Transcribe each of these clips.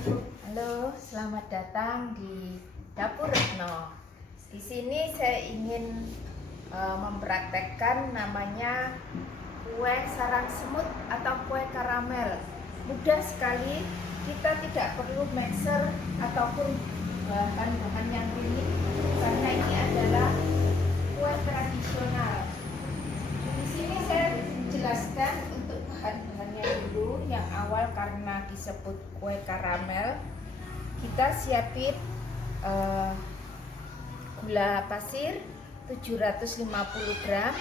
Halo, selamat datang di Dapur Retno. Di sini saya ingin mempraktekkan namanya kue sarang semut atau kue karamel. Mudah sekali, kita tidak perlu mixer ataupun bahan-bahan yang rumit karena ini adalah kue tradisional. Di sini saya jelaskan untuk bahan-bahannya dulu. Yang awal karena disebut kue karamel, kita siapin gula pasir 750 gram,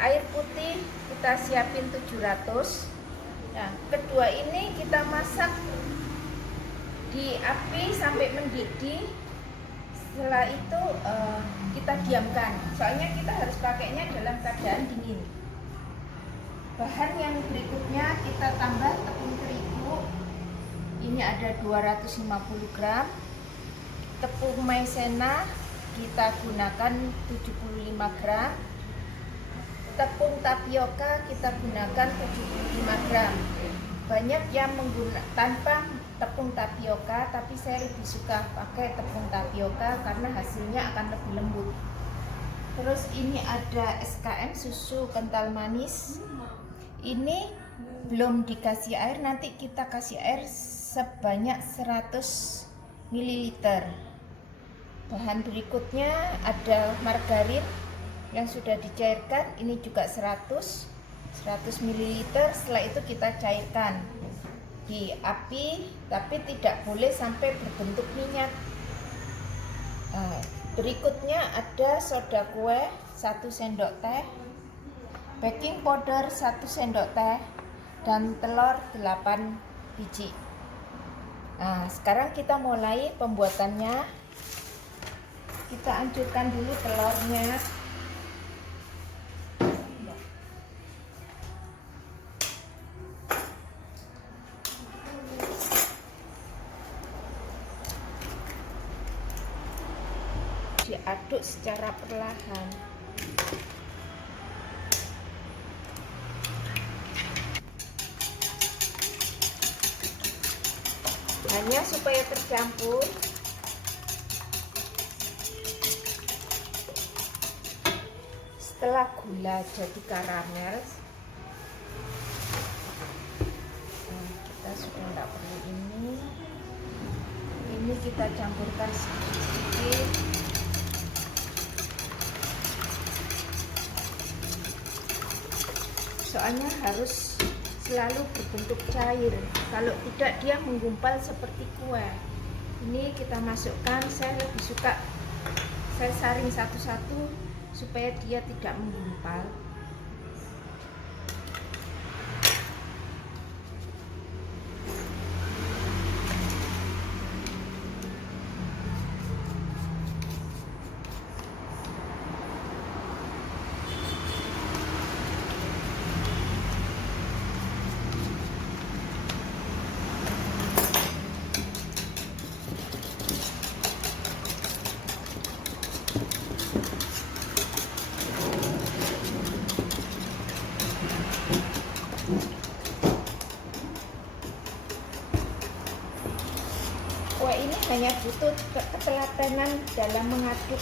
air putih kita siapin 700. Nah, kedua ini kita masak di api sampai mendidih. Setelah itu kita diamkan, soalnya kita harus pakainya dalam keadaan dingin. Bahan yang berikutnya kita tambah tepung terigu. Ini ada 250 gram. Tepung maizena kita gunakan 75 gram. Tepung tapioka kita gunakan 75 gram. Banyak yang menggunakan tanpa tepung tapioka, tapi saya lebih suka pakai tepung tapioka karena hasilnya akan lebih lembut. Terus ini ada SKM susu kental manis. Ini belum dikasih air, nanti kita kasih air sebanyak 100 ml. Bahan berikutnya ada margarin yang sudah dicairkan, ini juga 100 ml. Setelah itu kita cairkan di api, tapi tidak boleh sampai berbentuk minyak. Berikutnya ada soda kue 1 sendok teh, baking powder 1 sendok teh, dan telur 8 biji. Nah, sekarang kita mulai pembuatannya. Kita hancurkan dulu telurnya. Diaduk secara perlahan. Hanya supaya tercampur. Setelah gula jadi karamel, kita sudah tidak perlu ini kita campurkan sedikit. Soalnya harus selalu berbentuk cair, kalau tidak dia menggumpal seperti kue. Ini kita masukkan, saya lebih suka saya saring satu-satu supaya dia tidak menggumpal. Kue ini hanya butuh ketelatenan dalam mengaduk.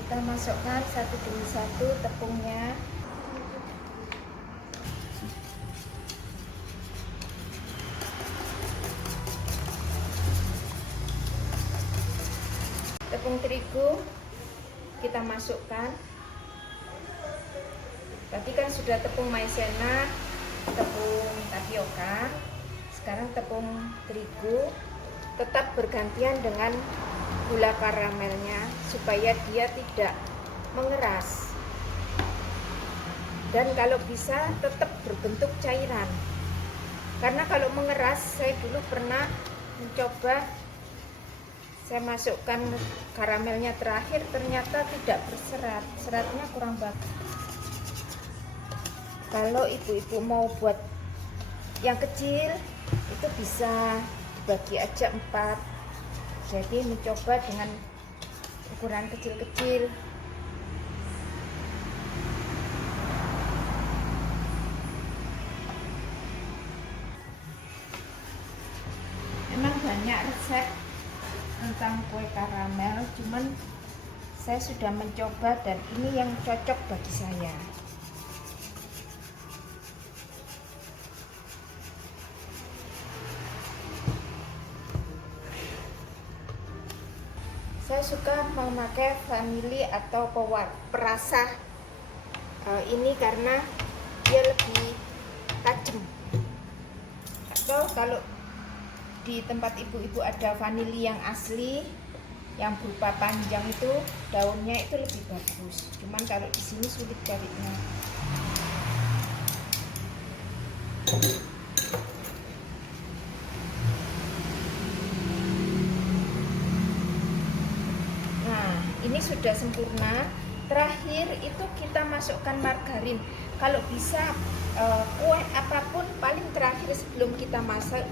Kita masukkan satu demi satu tepungnya. Tepung terigu kita masukkan. Tadi kan sudah tepung maizena, tepung tapioka. Sekarang tepung terigu, tetap bergantian dengan gula karamelnya supaya dia tidak mengeras. Dan kalau bisa tetap berbentuk cairan. Karena kalau mengeras, saya dulu pernah mencoba, saya masukkan karamelnya terakhir, ternyata tidak berserat, seratnya kurang bagus. Kalau ibu-ibu mau buat yang kecil, itu bisa dibagi aja 4. Jadi mencoba dengan ukuran kecil-kecil. Memang banyak resep tentang kue karamel, cuman saya sudah mencoba dan ini yang cocok bagi saya. Saya suka memakai vanili atau perasa ini karena dia lebih tajam. Atau kalau di tempat ibu-ibu ada vanili yang asli, yang berupa panjang itu daunnya itu lebih bagus. Cuman kalau di sini sulit carinya. Nah, ini sudah sempurna. Terakhir itu kita masukkan margarin. Kalau bisa kue apapun paling terakhir sebelum kita masak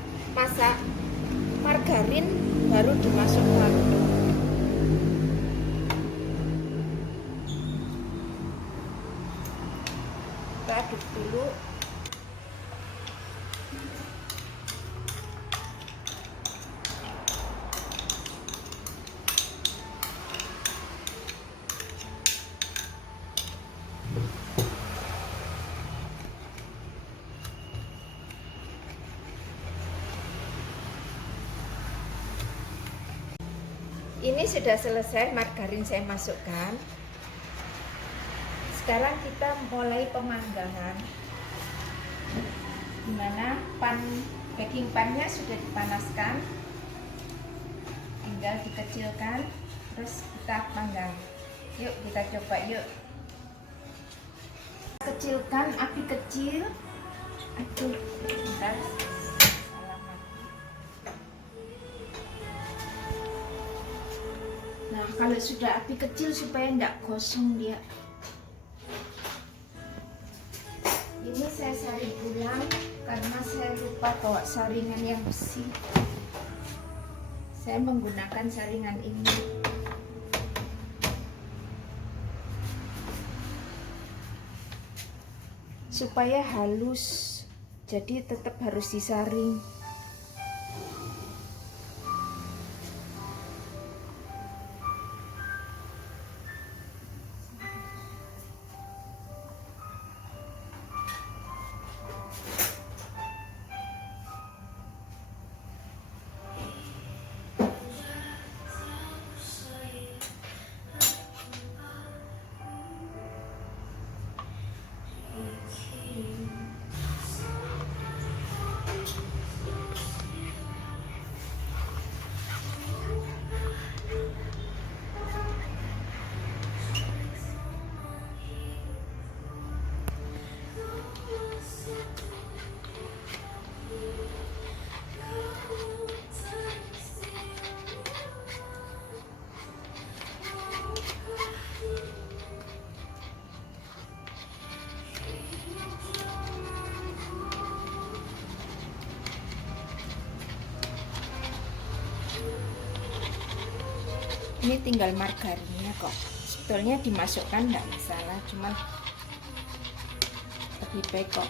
margarin baru dimasukkan. Kita aduk dulu. Ini sudah selesai, margarin saya masukkan. Sekarang kita mulai pemanggangan. Dimana baking pannya sudah dipanaskan, tinggal dikecilkan, terus kita panggang. Yuk kita coba yuk. Kecilkan api kecil. Aduh, bentar. Nah, kalau sudah api kecil supaya enggak gosong dia. Ini saya saring ulang karena saya lupa bawa saringan yang besi. Saya menggunakan saringan ini. Supaya halus, jadi tetap harus disaring. Ini tinggal margarinnya kok. Sebetulnya dimasukkan nggak masalah, cuman lebih baik kok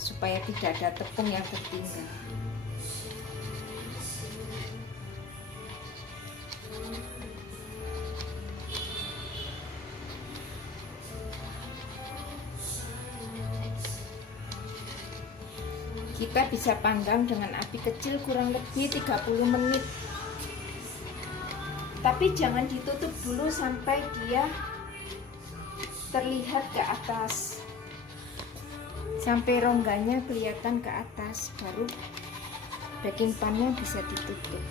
supaya tidak ada tepung yang tertinggal. Kita bisa panggang dengan api kecil kurang lebih 30 menit. Tapi jangan ditutup dulu sampai dia terlihat ke atas. Sampai rongganya kelihatan ke atas, baru baking pannya bisa ditutup.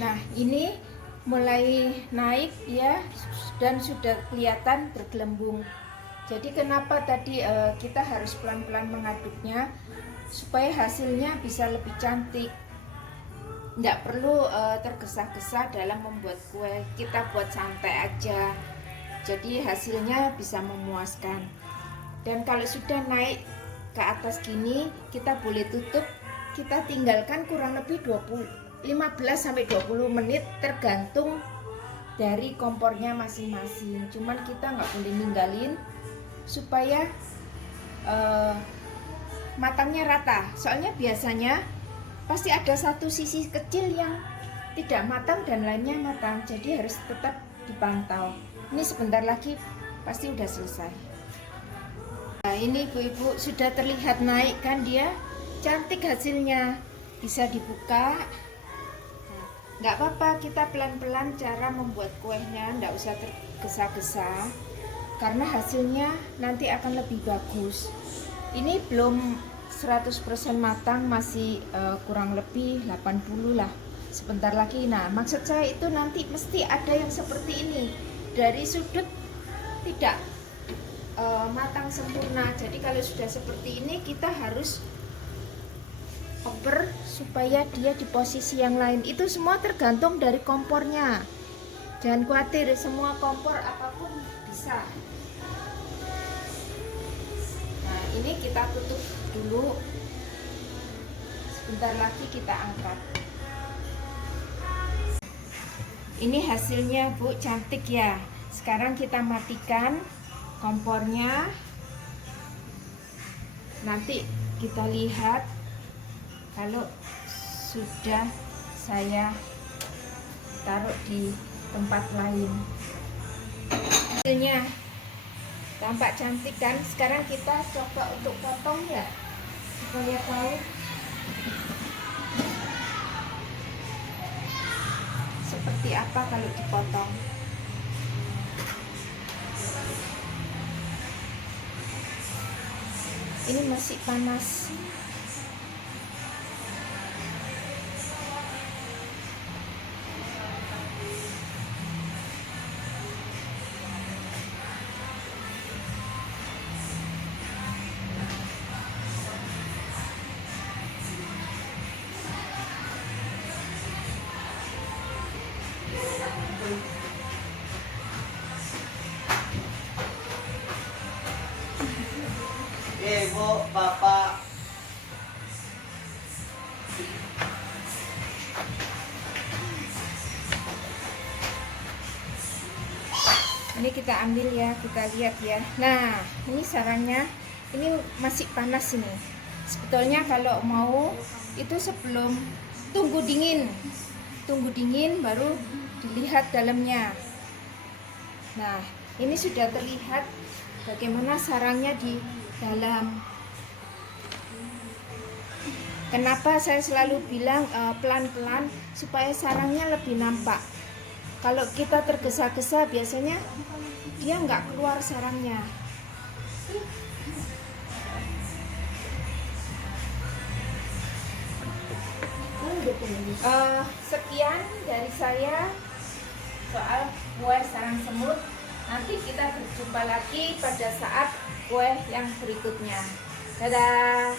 Nah, ini mulai naik ya, dan sudah kelihatan bergelembung. Jadi kenapa tadi kita harus pelan-pelan mengaduknya supaya hasilnya bisa lebih cantik. Nggak perlu tergesa-gesa dalam membuat kue, kita buat santai aja. Jadi hasilnya bisa memuaskan. Dan kalau sudah naik ke atas gini, kita boleh tutup. Kita tinggalkan kurang lebih 15-20 menit tergantung dari kompornya masing-masing. Cuman kita nggak boleh ninggalin supaya matangnya rata. Soalnya biasanya pasti ada satu sisi kecil yang tidak matang dan lainnya matang. Jadi harus tetap dipantau. Ini sebentar lagi pasti udah selesai. Nah, ini ibu-ibu sudah terlihat naik kan, dia cantik hasilnya. Bisa dibuka. Nah, nggak apa-apa, kita pelan-pelan cara membuat kuenya, nggak usah tergesa-gesa karena hasilnya nanti akan lebih bagus. Ini belum 100% matang, masih kurang lebih 80 lah, sebentar lagi. Nah, maksud saya itu nanti mesti ada yang seperti ini, dari sudut tidak matang sempurna. Jadi kalau sudah seperti ini kita harus oper supaya dia di posisi yang lain. Itu semua tergantung dari kompornya, jangan khawatir, semua kompor apapun bisa. Nah, ini kita tutup dulu, sebentar lagi kita angkat. Ini hasilnya Bu, cantik ya. Sekarang kita matikan kompornya. Nanti kita lihat kalau sudah saya taruh di tempat lain. Hasilnya tampak cantik kan? Sekarang kita coba untuk potong ya, supaya tahu seperti apa kalau dipotong. Ini masih panas. Ibu, Bapak. Ini kita ambil ya, kita lihat ya. Nah, ini sarangnya, ini masih panas ini. Sebetulnya kalau mau itu sebelum tunggu dingin baru dilihat dalamnya. Nah, ini sudah terlihat bagaimana sarangnya di dalam. Kenapa saya selalu bilang pelan-pelan supaya sarangnya lebih nampak. Kalau kita tergesa-gesa biasanya dia nggak keluar sarangnya. Sekian dari saya soal kue sarang semut. Nanti kita berjumpa lagi pada saat kue yang berikutnya. Dadah.